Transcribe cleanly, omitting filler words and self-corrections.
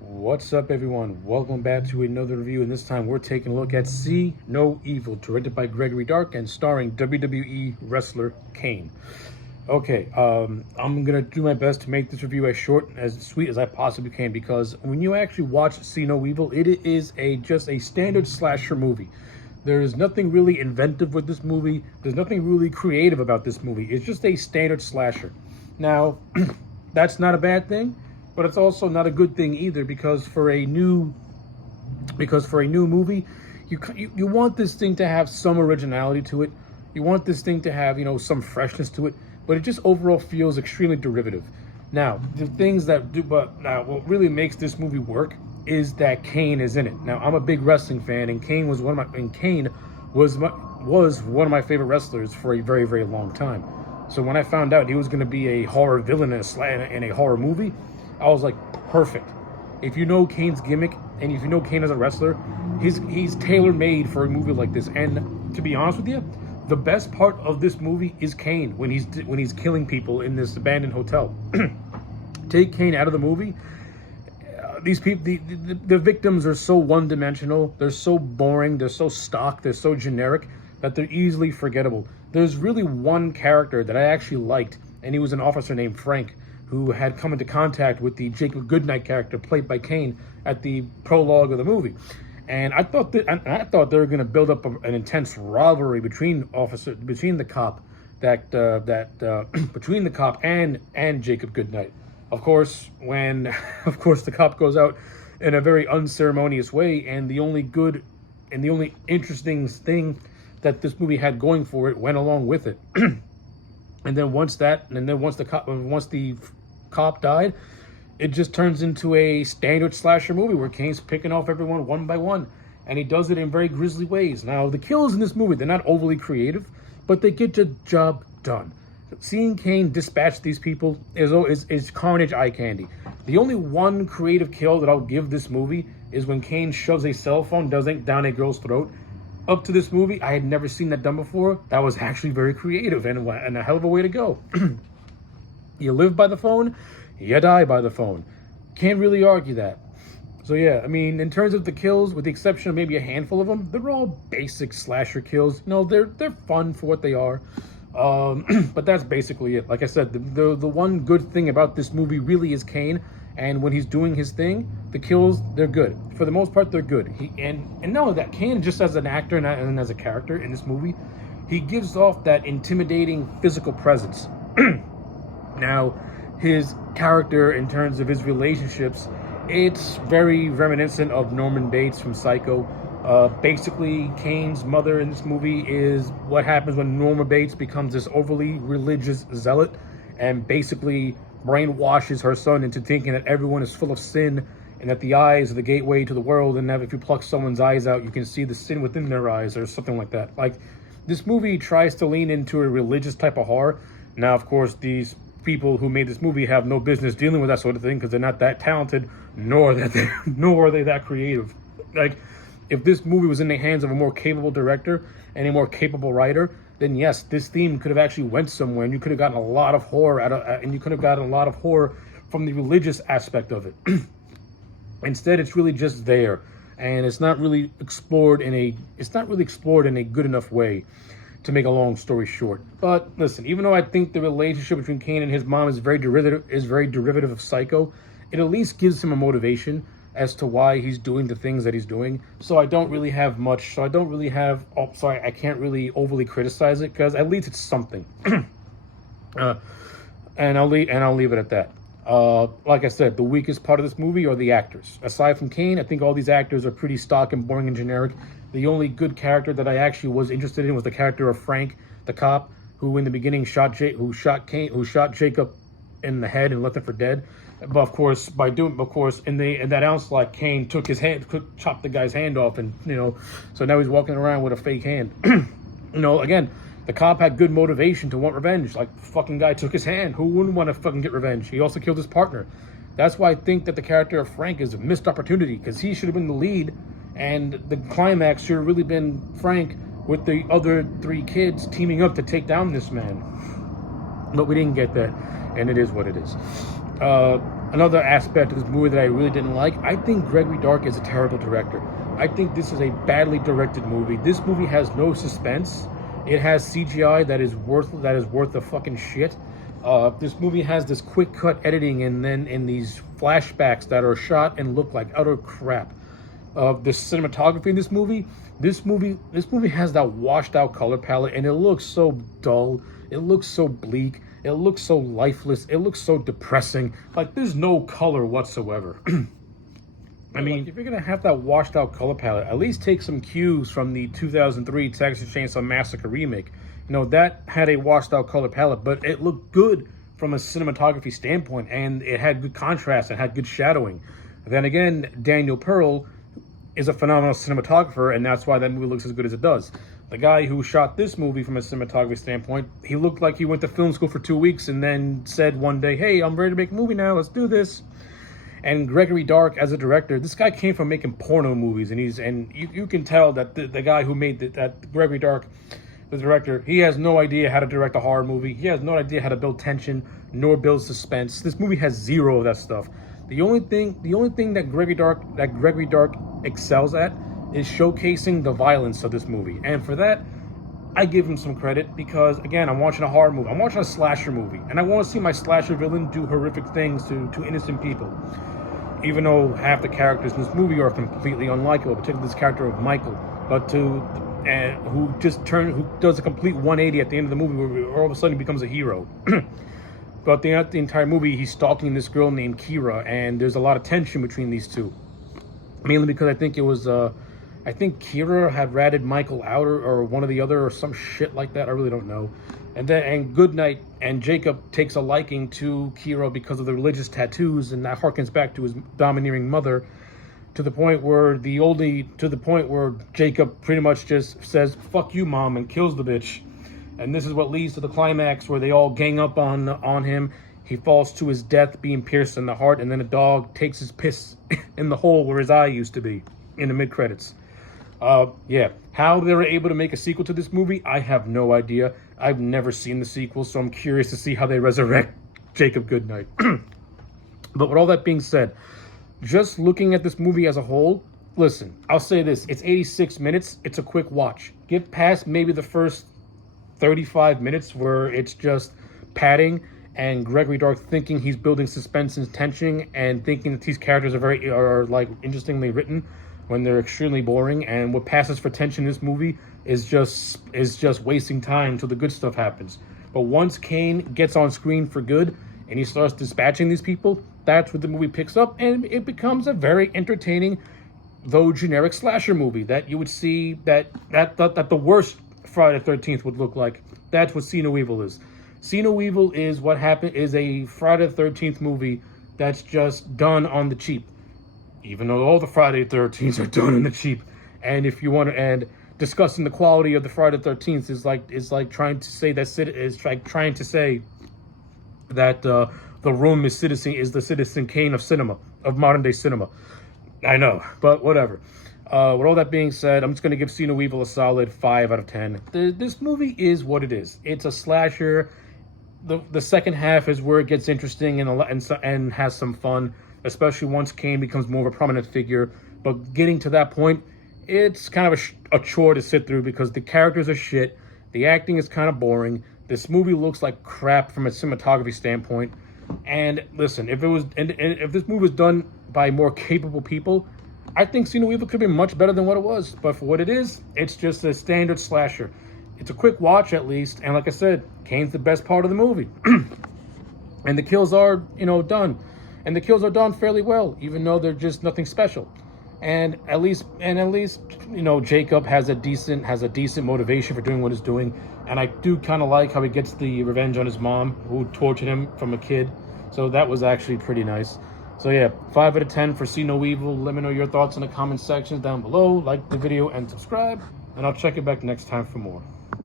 What's up, everyone? Welcome back to another review, and this time we're taking a look at See No Evil, directed by Gregory Dark and starring WWE wrestler Kane. Okay, I'm gonna do my best to make this review as short and as sweet as I possibly can, because when you actually watch See No Evil, it is just a standard slasher movie. There is nothing really inventive with this movie. There's nothing really creative about this movie. It's just a standard slasher. Now, that's not a bad thing, but it's also not a good thing either, because for a new movie, you want this thing to have some originality to it. You want this thing to have, some freshness to it, but it just overall feels extremely derivative. Now, the things that do, but now what really makes this movie work is that Kane is in it. Now, I'm a big wrestling fan, and Kane was one of my favorite wrestlers for a very, very long time. So when I found out he was going to be a horror villain in a horror movie, I was like, perfect. If you know Kane's gimmick, and if you know Kane as a wrestler, he's tailor-made for a movie like this. And to be honest with you, the best part of this movie is Kane when he's killing people in this abandoned hotel. Take Kane out of the movie, these people, the victims are so one-dimensional. They're so boring. They're so stock. They're so generic that they're easily forgettable. There's really one character that I actually liked, and he was an officer named Frank, who had come into contact with the Jacob Goodnight character played by Kane at the prologue of the movie. And I thought they were going to build up an intense rivalry between the cop and Jacob Goodnight. Of course, when the cop goes out in a very unceremonious way, and the only interesting thing that this movie had going for it went along with it. And then once the cop died, it just turns into a standard slasher movie where Kane's picking off everyone one by one, and he does it in very grisly ways. Now, the kills in this movie, they're not overly creative, but they get the job done. Seeing Kane dispatch these people is carnage eye candy. The only one creative kill that I'll give this movie is when Kane shoves a cell phone down a girl's throat. Up to this movie, I had never seen that done before. That was actually very creative and a hell of a way to go. You live by the phone, you die by the phone. Can't really argue that. So yeah, I mean, in terms of the kills, with the exception of maybe a handful of them, they're all basic slasher kills. No, they're fun for what they are. But that's basically it. Like I said, the one good thing about this movie really is Kane. And when he's doing his thing, the kills, they're good. For the most part, they're good. And not only that, Kane, just as an actor and as a character in this movie, he gives off that intimidating physical presence. Now, his character, in terms of his relationships, it's very reminiscent of Norman Bates from Psycho. Basically, Kane's mother in this movie is what happens when Norma Bates becomes this overly religious zealot and basically brainwashes her son into thinking that everyone is full of sin and that the eyes are the gateway to the world, and that if you pluck someone's eyes out, you can see the sin within their eyes, or something like that. Like, this movie tries to lean into a religious type of horror. Now, of course, these people who made this movie have no business dealing with that sort of thing, because they're not that talented, nor are they that creative. Like, if this movie was in the hands of a more capable director and a more capable writer, then yes, this theme could have actually went somewhere, and you could have gotten a lot of horror from the religious aspect of it. Instead, it's really just there, and it's not really explored in a good enough way, to make a long story short. But listen, even though I think the relationship between Kane and his mom is very derivative of Psycho, it at least gives him a motivation as to why he's doing the things that he's doing. So I can't really overly criticize it, because at least it's something. And I'll leave it at that. Like I said, the weakest part of this movie are the actors. Aside from Kane, I think all these actors are pretty stock and boring and generic. The only good character that I actually was interested in was the character of Frank, the cop, who in the beginning shot Jacob in the head and left him for dead. But of course, in that onslaught, Kane chopped the guy's hand off, and so now he's walking around with a fake hand. Again, the cop had good motivation to want revenge. Like, the fucking guy took his hand. Who wouldn't want to fucking get revenge? He also killed his partner. That's why I think that the character of Frank is a missed opportunity, because he should have been the lead, and the climax should have really been Frank with the other three kids teaming up to take down this man. But we didn't get that, and it is what it is. another aspect of this movie that I really didn't like, I think Gregory Dark is a terrible director. I think this is a badly directed movie. This movie has no suspense. It has CGI that is worth the fucking shit. This movie has this quick cut editing and then in these flashbacks that are shot and look like utter crap. The cinematography in this movie has that washed out color palette, and it looks so dull. It looks so bleak. It looks so lifeless. It looks so depressing. Like, there's no color whatsoever. I mean, if you're gonna have that washed out color palette, at least take some cues from the 2003 Texas Chainsaw Massacre remake. You know, that had a washed out color palette, but it looked good from a cinematography standpoint, and it had good contrast and had good shadowing. Then again, Daniel Pearl is a phenomenal cinematographer, and that's why that movie looks as good as it does. The guy who shot this movie from a cinematography standpoint, he looked like he went to film school for 2 weeks and then said one day, "Hey, I'm ready to make a movie now, let's do this." And Gregory Dark, as a director, this guy came from making porno movies, and you can tell that the guy who made that Gregory Dark, the director, he has no idea how to direct a horror movie. He has no idea how to build tension nor build suspense. This movie has zero of that stuff. The only thing that Gregory Dark excels at is showcasing the violence of this movie, and for that, I give him some credit because, again, I'm watching a horror movie. I'm watching a slasher movie, and I want to see my slasher villain do horrific things to innocent people. Even though half the characters in this movie are completely unlikable, particularly this character of Michael, but who does a complete 180 at the end of the movie, where all of a sudden he becomes a hero. But the entire movie, he's stalking this girl named Kira, and there's a lot of tension between these two. Mainly because I think Kira had ratted Michael out or one or the other or some shit like that. I really don't know. And Goodnight and Jacob takes a liking to Kira because of the religious tattoos, and that harkens back to his domineering mother, to the point where Jacob pretty much just says, "Fuck you, Mom," and kills the bitch. And this is what leads to the climax where they all gang up on him. He falls to his death, being pierced in the heart, and then a dog takes his piss in the hole where his eye used to be in the mid-credits. Yeah. How they were able to make a sequel to this movie, I have no idea. I've never seen the sequel, so I'm curious to see how they resurrect Jacob Goodnight. But with all that being said, just looking at this movie as a whole, listen, I'll say this. It's 86 minutes. It's a quick watch. Get past maybe the first 35 minutes where it's just padding and Gregory Dark thinking he's building suspense and tension and thinking that these characters are like interestingly written when they're extremely boring, and what passes for tension in this movie is just wasting time till the good stuff happens. But once Kane gets on screen for good and he starts dispatching these people, that's what the movie picks up, and it becomes a very entertaining, though generic slasher movie that you would see that the worst Friday the 13th would look like. That's what See No Evil is. See No Evil is a Friday the 13th movie that's just done on the cheap. Even though all the Friday the 13th are done on the cheap. And if you want to, and discussing the quality of the Friday the 13th is like trying to say that the Room is the Citizen Kane of cinema, of modern day cinema. I know, but whatever. With all that being said, I'm just going to give See No Evil a solid 5 out of 10. This movie is what it is. It's a slasher. The second half is where it gets interesting and has some fun, especially once Kane becomes more of a prominent figure. But getting to that point, it's kind of a chore to sit through because the characters are shit. The acting is kind of boring. This movie looks like crap from a cinematography standpoint. And listen, if this movie was done by more capable people, I think See No Evil could be much better than what it was. But for what it is, it's just a standard slasher. It's a quick watch at least, and like I said, Kane's the best part of the movie. And the kills are, done. And the kills are done fairly well, even though they're just nothing special. And at least, Jacob has a decent motivation for doing what he's doing. And I do kind of like how he gets the revenge on his mom, who tortured him from a kid. So that was actually pretty nice. So yeah, 5 out of 10 for See No Evil. Let me know your thoughts in the comment sections down below. Like the video and subscribe. And I'll check you back next time for more.